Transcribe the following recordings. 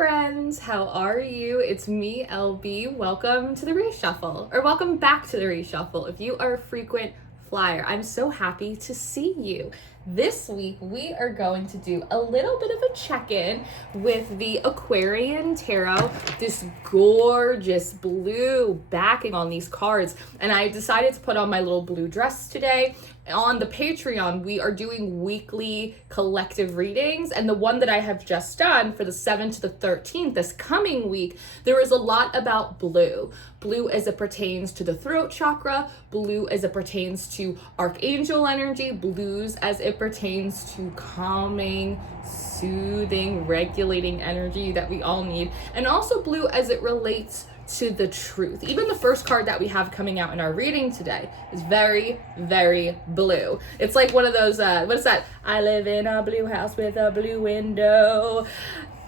friends, how are you? It's me, LB. Welcome to the Reshuffle, or welcome back to the Reshuffle if you are a frequent flyer. I'm so happy to see you. This week, we are going to do a little bit of a check-in with the Aquarian Tarot, this gorgeous blue backing on these cards. And I decided to put on my little blue dress today. On the Patreon, we are doing weekly collective readings, and the one that I have just done for the 7th to the 13th, this coming week, there is a lot about blue. Blue as it pertains to the throat chakra, blue as it pertains to archangel energy, blues as it pertains to calming, soothing, regulating energy that we all need, and also blue as it relates to the truth. Even the first card that we have coming out in our reading today is very, very blue. It's like one of those, what is that? I live in a blue house with a blue window.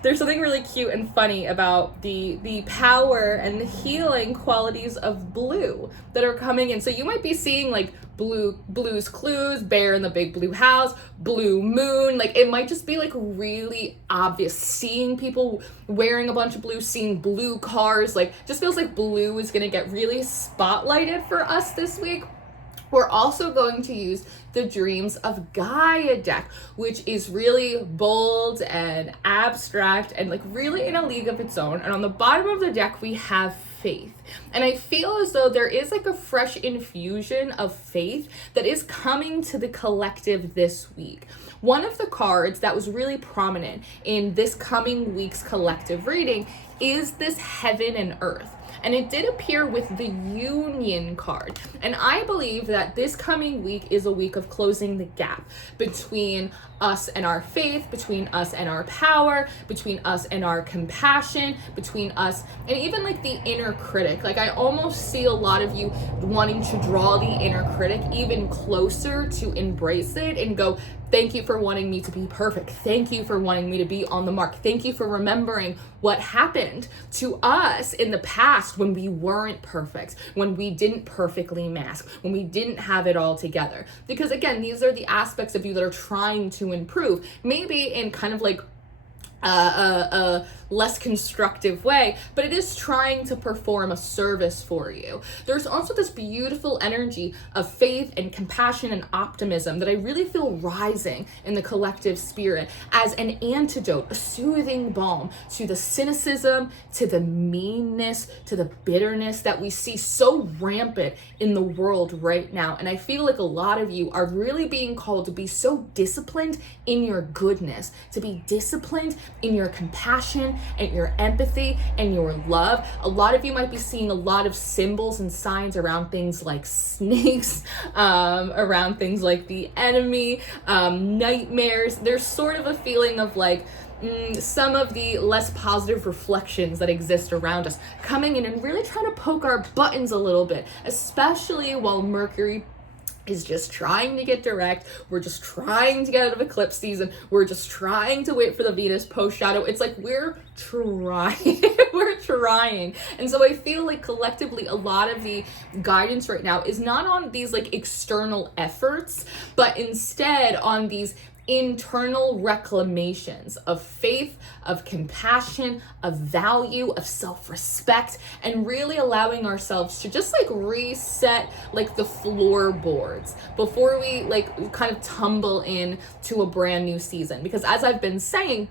There's something really cute and funny about the power and the healing qualities of blue that are coming in. So you might be seeing like Blue's Clues, Bear in the Big Blue House, Blue Moon. Like it might just be like really obvious. Seeing people wearing a bunch of blue, seeing blue cars, like just feels like blue is gonna get really spotlighted for us this week. We're also going to use the Dreams of Gaia deck, which is really bold and abstract and like really in a league of its own. And on the bottom of the deck, we have faith. And I feel as though there is like a fresh infusion of faith that is coming to the collective this week. One of the cards that was really prominent in this coming week's collective reading is this Heaven and Earth. And it did appear with the Union card. And I believe that this coming week is a week of closing the gap between us and our faith, between us and our power, between us and our compassion, between us and even like the inner critic. Like I almost see a lot of you wanting to draw the inner critic even closer to embrace it and go, thank you for wanting me to be perfect. Thank you for wanting me to be on the mark. Thank you for remembering what happened to us in the past when we weren't perfect, when we didn't perfectly mask, when we didn't have it all together. Because again, these are the aspects of you that are trying to improve, maybe in kind of like a less constructive way, but it is trying to perform a service for you. There's also this beautiful energy of faith and compassion and optimism that I really feel rising in the collective spirit as an antidote, a soothing balm to the cynicism, to the meanness, to the bitterness that we see so rampant in the world right now. And I feel like a lot of you are really being called to be so disciplined in your goodness, to be disciplined in your compassion and your empathy and your love. A lot of you might be seeing a lot of symbols and signs around things like snakes, around things like the enemy, nightmares. There's sort of a feeling of like some of the less positive reflections that exist around us coming in and really trying to poke our buttons a little bit, especially while Mercury is just trying to get direct. We're just trying to get out of eclipse season. We're just trying to wait for the Venus post shadow. It's like we're trying. We're trying. And so I feel like collectively a lot of the guidance right now is not on these like external efforts, but instead on these internal reclamations of faith, of compassion, of value, of self-respect, and really allowing ourselves to just like reset like the floorboards before we like kind of tumble in to a brand new season. Because as I've been saying,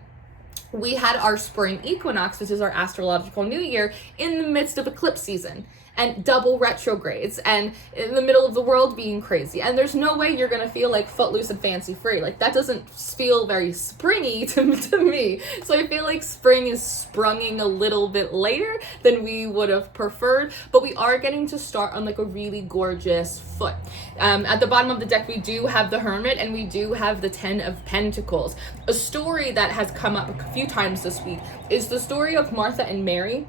we had our spring equinox, which is our astrological new year, in the midst of eclipse season and double retrogrades and in the middle of the world being crazy. And there's no way you're gonna feel like footloose and fancy free. Like that doesn't feel very springy to me. So I feel like spring is sprunging a little bit later than we would have preferred, but we are getting to start on like a really gorgeous foot. At the bottom of the deck, we do have the Hermit and we do have the 10 of Pentacles. A story that has come up a few times this week is the story of Martha and Mary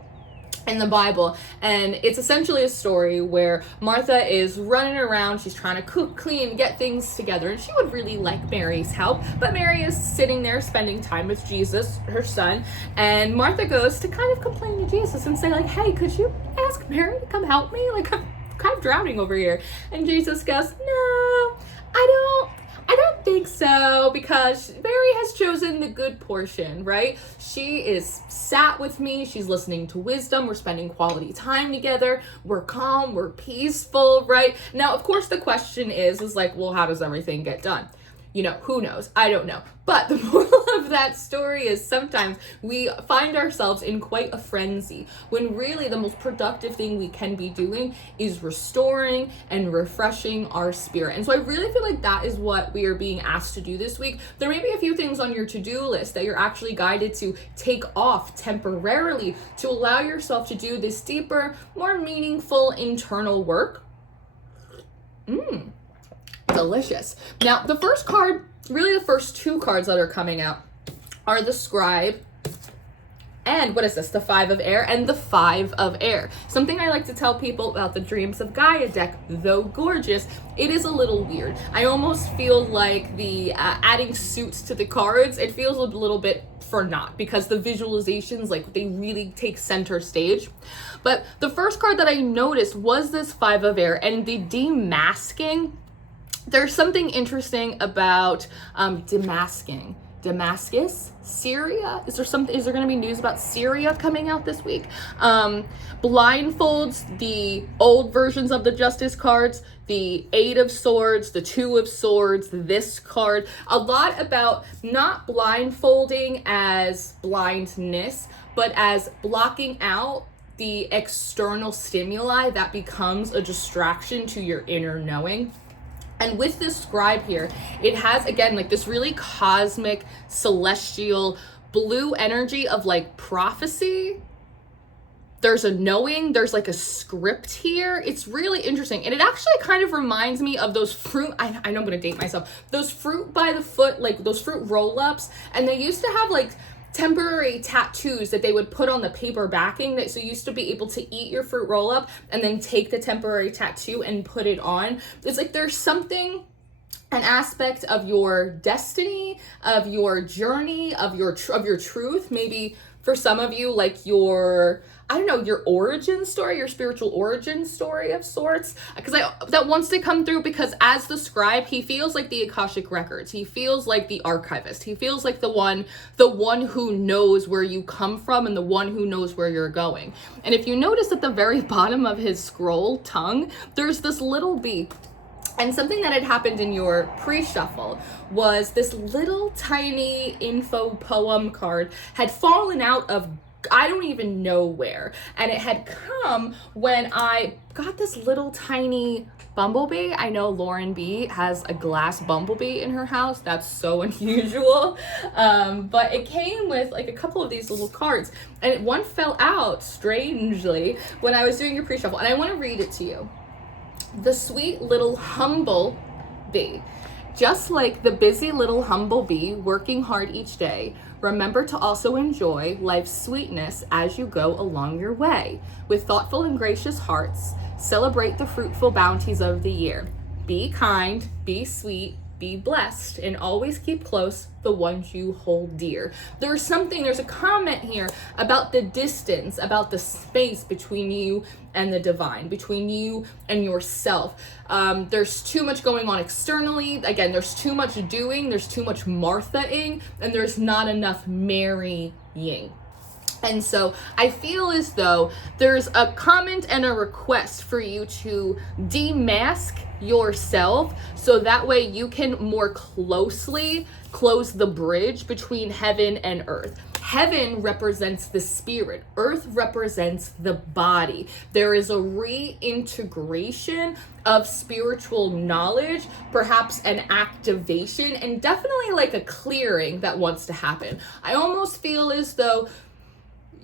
in the Bible. And it's essentially a story where Martha is running around, she's trying to cook, clean, get things together, and she would really like Mary's help, but Mary is sitting there spending time with Jesus, her son, and Martha goes to kind of complain to Jesus and say like, hey, could you ask Mary to come help me? Like, I'm kind of drowning over here. And Jesus goes, no, I don't think think so, because Mary has chosen the good portion, right? She is sat with me. She's listening to wisdom. We're spending quality time together. We're calm. We're peaceful, right? Now, of course, the question is like, well, how does everything get done? You know, who knows? I don't know. But the moral of that story is sometimes we find ourselves in quite a frenzy when really the most productive thing we can be doing is restoring and refreshing our spirit. And so I really feel like that is what we are being asked to do this week. There may be a few things on your to-do list that you're actually guided to take off temporarily to allow yourself to do this deeper, more meaningful internal work. Delicious. Now, the first card, really the first two cards that are coming out are the Scribe and what is this? The Five of Air and the Five of Air. Something I like to tell people about the Dreams of Gaia deck, though gorgeous, it is a little weird. I almost feel like the adding suits to the cards, it feels a little bit for naught because the visualizations, like they really take center stage. But the first card that I noticed was this Five of Air and the demasking. There's something interesting about Damascus, Syria. Is there going to be news about Syria coming out this week? Blindfolds the old versions of the Justice cards, the Eight of Swords, the Two of Swords, this card. A lot about not blindfolding as blindness, but as blocking out the external stimuli that becomes a distraction to your inner knowing. And with this Scribe here, it has, again, like this really cosmic, celestial, blue energy of like prophecy. There's a knowing, there's like a script here. It's really interesting. And it actually kind of reminds me of those fruit, I know I'm gonna date myself, those fruit by the foot, like those fruit roll-ups. And they used to have like temporary tattoos that they would put on the paper backing, that so you used to be able to eat your fruit roll up and then take the temporary tattoo and put it on. It's like there's something, an aspect of your destiny, of your journey, of your truth, maybe for some of you, like your, I don't know, your origin story, your spiritual origin story of sorts. Because that wants to come through, because as the Scribe, he feels like the Akashic Records. He feels like the archivist. He feels like the one who knows where you come from and the one who knows where you're going. And if you notice at the very bottom of his scroll tongue, there's this little bee. And something that had happened in your pre-shuffle was this little tiny info poem card had fallen out of I don't even know where. And it had come when I got this little tiny bumblebee. I know Lauren B has a glass bumblebee in her house. That's so unusual. But it came with like a couple of these little cards. And one fell out strangely when I was doing your pre-shuffle. And I want to read it to you. The sweet little humble bee. Just like the busy little humble bee working hard each day, remember to also enjoy life's sweetness as you go along your way. With thoughtful and gracious hearts, celebrate the fruitful bounties of the year. Be kind, be sweet, be blessed, and always keep close the ones you hold dear. There's a comment here about the distance, about the space between you and the divine, between you and yourself. There's too much going on externally. Again, there's too much doing, there's too much Martha-ing, and there's not enough marrying. And so I feel as though there's a comment and a request for you to demask yourself so that way you can more closely close the bridge between heaven and earth. Heaven represents the spirit. Earth represents the body. There is a reintegration of spiritual knowledge, perhaps an activation, and definitely like a clearing that wants to happen. I almost feel as though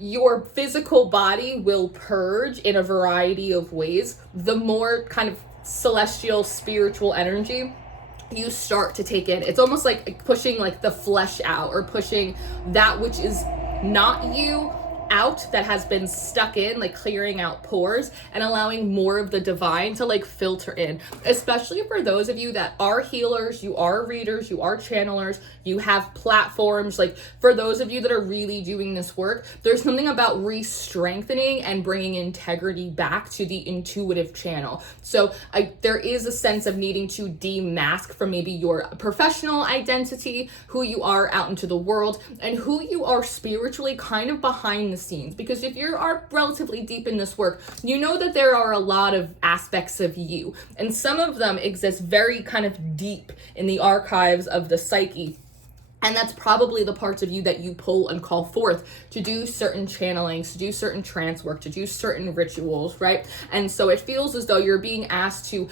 your physical body will purge in a variety of ways. The more kind of celestial spiritual energy you start to take in, it's almost like pushing like the flesh out, or pushing that which is not you out that has been stuck in, like clearing out pores and allowing more of the divine to like filter in, especially for those of you that are healers, you are readers, you are channelers, you have platforms. Like for those of you that are really doing this work, there's something about re-strengthening and bringing integrity back to the intuitive channel. So there is a sense of needing to demask from maybe your professional identity, who you are out into the world, and who you are spiritually kind of behind the scenes. Because if you are relatively deep in this work, you know that there are a lot of aspects of you, and some of them exist very kind of deep in the archives of the psyche. And that's probably the parts of you that you pull and call forth to do certain channelings, to do certain trance work, to do certain rituals, right? And so it feels as though you're being asked to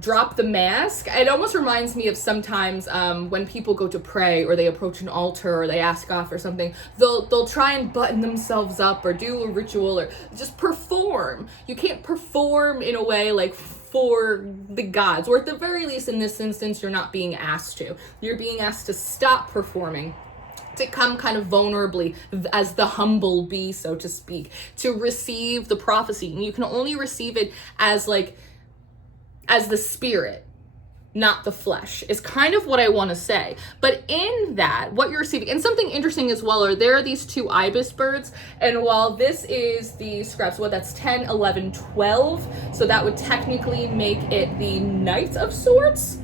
drop the mask. It almost reminds me of sometimes when people go to pray or they approach an altar or they ask God for something, they'll try and button themselves up or do a ritual or just perform. You can't perform in a way like for the gods, or at the very least in this instance, you're not being asked to. You're being asked to stop performing, to come kind of vulnerably as the humble bee, so to speak, to receive the prophecy. And you can only receive it as the spirit, not the flesh, is kind of what I want to say. But in that, what you're receiving, and something interesting as well, are there are these two ibis birds, and while this is the scraps, that's 10, 11, 12, so that would technically make it the Knight of Swords,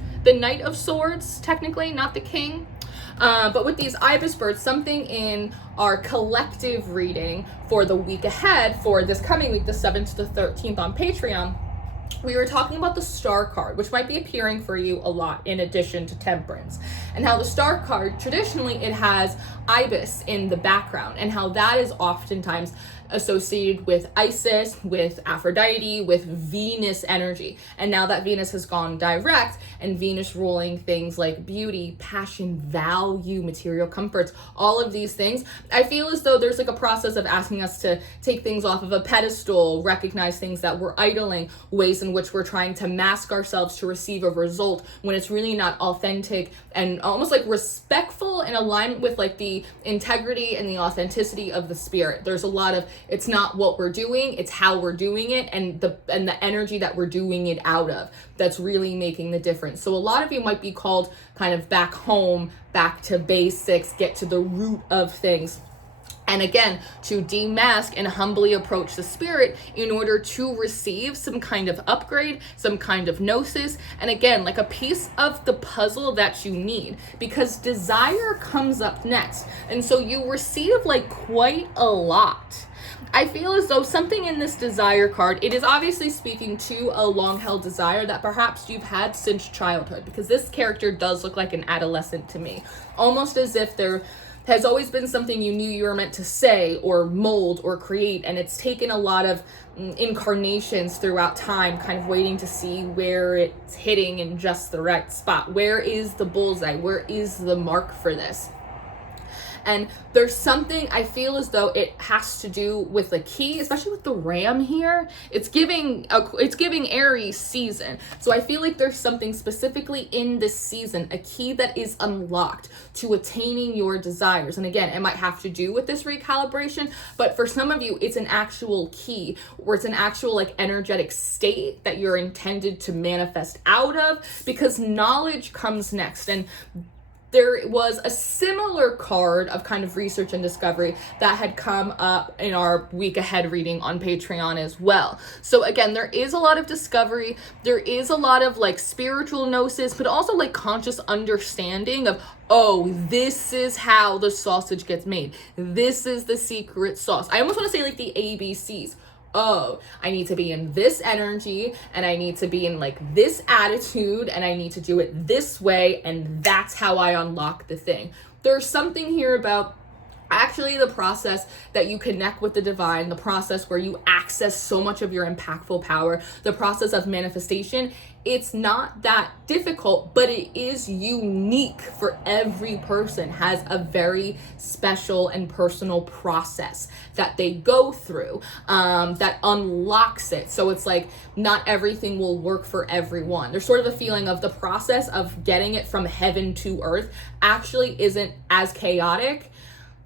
technically, not the King. But with these ibis birds, something in our collective reading for the week ahead, for this coming week, the 7th to the 13th on Patreon, we were talking about the Star card, which might be appearing for you a lot in addition to Temperance, and how the Star card, traditionally, it has ibis in the background, and how that is oftentimes associated with Isis, with Aphrodite, with Venus energy. And now that Venus has gone direct, and Venus ruling things like beauty, passion, value, material comforts, all of these things, I feel as though there's like a process of asking us to take things off of a pedestal, recognize things that we're idling, ways in which we're trying to mask ourselves to receive a result when it's really not authentic and almost like respectful in alignment with like the integrity and the authenticity of the spirit. There's a lot of, it's not what we're doing, it's how we're doing it, and the energy that we're doing it out of that's really making the difference. So a lot of you might be called kind of back home, back to basics, get to the root of things. And again, to demask and humbly approach the spirit in order to receive some kind of upgrade, some kind of gnosis, and again, like a piece of the puzzle that you need, because desire comes up next. And so you receive like quite a lot. I feel as though something in this desire card, it is obviously speaking to a long-held desire that perhaps you've had since childhood, because this character does look like an adolescent to me, almost as if there has always been something you knew you were meant to say or mold or create, and it's taken a lot of incarnations throughout time, kind of waiting to see where it's hitting in just the right spot. Where is the bullseye? Where is the mark for this? And there's something, I feel as though it has to do with the key, especially with the ram here. It's giving Aries season. So I feel like there's something specifically in this season, a key that is unlocked to attaining your desires. And again, it might have to do with this recalibration, but for some of you, it's an actual key, or it's an actual like energetic state that you're intended to manifest out of, because knowledge comes next. And there was a similar card of kind of research and discovery that had come up in our week ahead reading on Patreon as well. So again, there is a lot of discovery. There is a lot of like spiritual gnosis, but also like conscious understanding of, oh, this is how the sausage gets made. This is the secret sauce. I almost want to say like the ABCs. Oh, I need to be in this energy, and I need to be in like this attitude, and I need to do it this way, and that's how I unlock the thing. There's something here about actually the process that you connect with the divine, the process where you access so much of your impactful power, the process of manifestation. It's not that difficult, but it is unique for every person, has a very special and personal process that they go through that unlocks it. So it's like not everything will work for everyone. There's sort of a feeling of the process of getting it from heaven to earth actually isn't as chaotic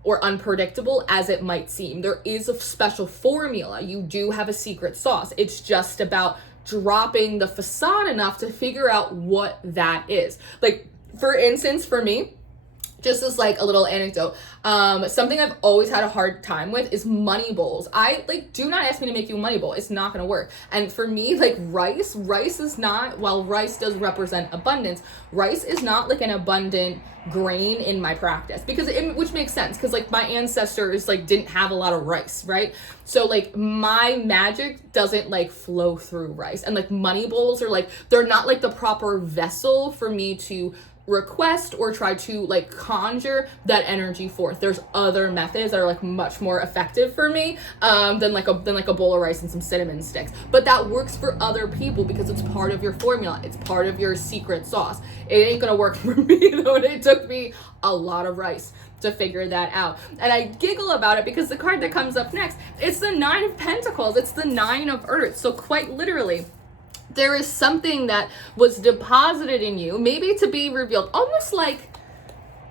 or unpredictable as it might seem. There is a special formula. You do have a secret sauce. It's just about dropping the facade enough to figure out what that is. Like, for instance, for me, just as like a little anecdote, something I've always had a hard time with is money bowls. Do not ask me to make you a money bowl. It's not gonna work. And for me, like rice is not, while rice does represent abundance, rice is not like an abundant grain in my practice, which makes sense, because like my ancestors like didn't have a lot of rice, right? So like my magic doesn't like flow through rice, and like money bowls are like, they're not like the proper vessel for me to request or try to like conjure that energy forth. There's other methods that are like much more effective for me than like a bowl of rice and some cinnamon sticks, but that works for other people because it's part of your formula. It's part of your secret sauce. It ain't gonna work for me though, and it took me a lot of rice to figure that out. And I giggle about it because the card that comes up next, it's the Nine of Pentacles. It's the Nine of Earth. So quite literally, there is something that was deposited in you, maybe to be revealed, almost like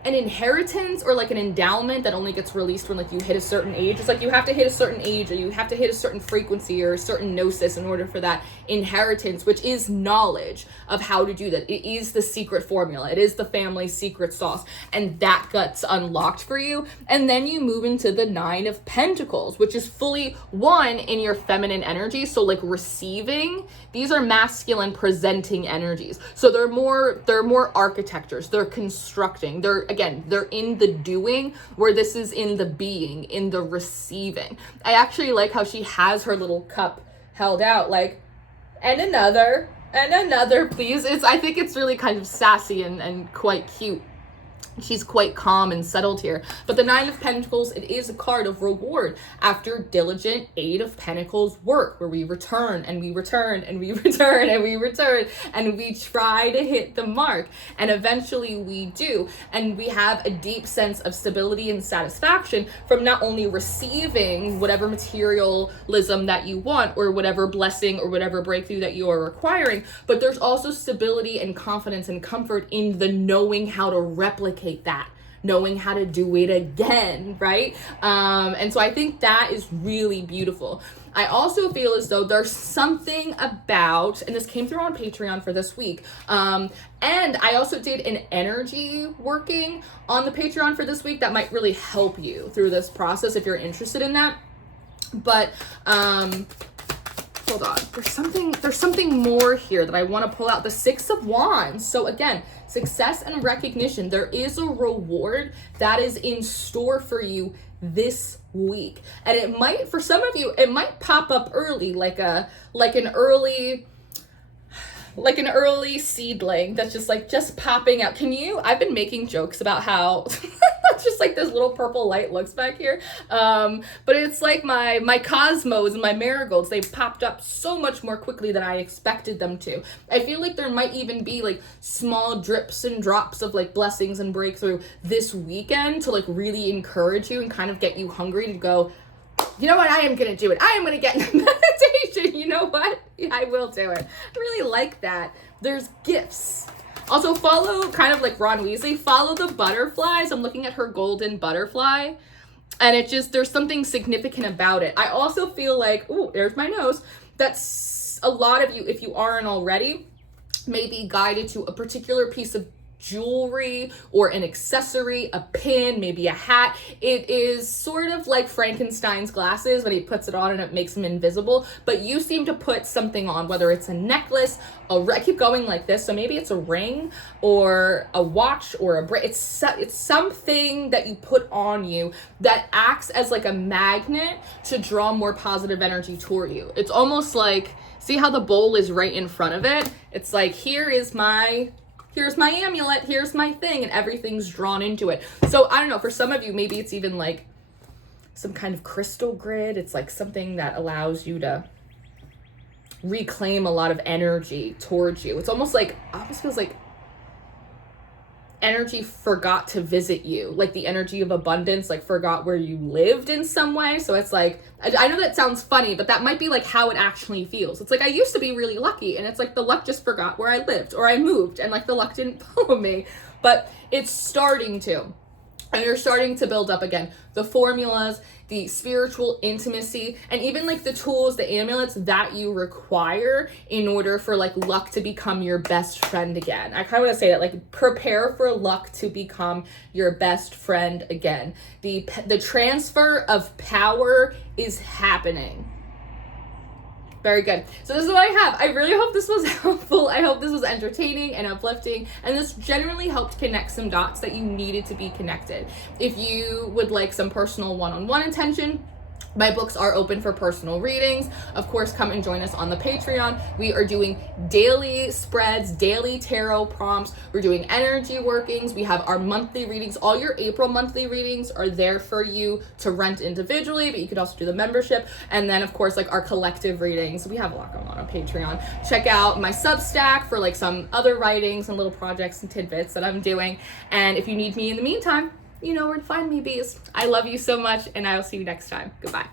an inheritance or like an endowment that only gets released when like you hit a certain age. It's like you have to hit a certain age, or you have to hit a certain frequency or a certain gnosis in order for that inheritance, which is knowledge of how to do that. It is the secret formula. It is the family secret sauce, and that gets unlocked for you. And then you move into the Nine of Pentacles, which is fully one in your feminine energy. So like receiving, these are masculine presenting energies. So they're more architectures. They're constructing. They're in the doing, where this is in the being, in the receiving. I actually like how she has her little cup held out, like, and another, please. I think it's really kind of sassy and quite cute. She's quite calm and settled here. But the Nine of Pentacles, it is a card of reward after diligent Eight of Pentacles work, where we return and we return and we return and we return and we try to hit the mark. And eventually we do. And we have a deep sense of stability and satisfaction from not only receiving whatever materialism that you want, or whatever blessing or whatever breakthrough that you are requiring, but there's also stability and confidence and comfort in the knowing how to replicate that, knowing how to do it again, right? And so I think that is really beautiful. I also feel as though there's something about, and this came through on Patreon for this week, and I also did an energy working on the Patreon for this week that might really help you through this process if you're interested in that. But hold on, there's something more here that I want to pull out. The Six of Wands. So again, success and recognition. There is a reward that is in store for you this week. And it might, for some of you, it might pop up early, like an early seedling that's just popping out. I've been making jokes about how just like this little purple light looks back here. But it's like my cosmos and my marigolds, they popped up so much more quickly than I expected them to. I feel like there might even be like small drips and drops of like blessings and breakthrough this weekend to like really encourage you and kind of get you hungry to go, you know what, I am going to do it. I am going to get into meditation. You know what? I will do it. I really like that. There's gifts. Also follow, kind of like Ron Weasley, follow the butterflies. I'm looking at her golden butterfly, and there's something significant about it. I also feel like, ooh, there's my nose, that's a lot of you, if you aren't already, may be guided to a particular piece of jewelry or an accessory, a pin, maybe a hat. It is sort of like Frankenstein's glasses when he puts it on and it makes him invisible, but you seem to put something on, whether it's a necklace, I keep going like this, so maybe it's a ring or a watch or a it's something that you put on you that acts as like a magnet to draw more positive energy toward you. It's almost like, see how the bowl is right in front of it? It's like, here's my amulet, here's my thing, and everything's drawn into it. So I don't know, for some of you, maybe it's even like some kind of crystal grid. It's like something that allows you to reclaim a lot of energy towards you. It's almost feels like energy forgot to visit you, like the energy of abundance, like forgot where you lived in some way. So it's like, I know that sounds funny, but that might be like how it actually feels. It's like, I used to be really lucky, and it's like the luck just forgot where I lived, or I moved and like the luck didn't follow me, but it's starting to. and you're starting to build up again the formulas, the spiritual intimacy, and even like the tools, the amulets that you require in order for like luck to become your best friend again. I kind of want to say that, like, prepare for luck to become your best friend again. The transfer of power is happening. Very good. So this is what I have. I really hope this was helpful. I hope this was entertaining and uplifting, and this generally helped connect some dots that you needed to be connected. If you would like some personal one-on-one attention, my books are open for personal readings. Of course, come and join us on the Patreon. We are doing daily spreads, daily tarot prompts. We're doing energy workings. We have our monthly readings. All your April monthly readings are there for you to rent individually, but you could also do the membership. And then, of course, like our collective readings. We have a lot going on Patreon. Check out my Substack for like some other writings and little projects and tidbits that I'm doing. And if you need me in the meantime, you know where to find me, bees. I love you so much, and I will see you next time. Goodbye.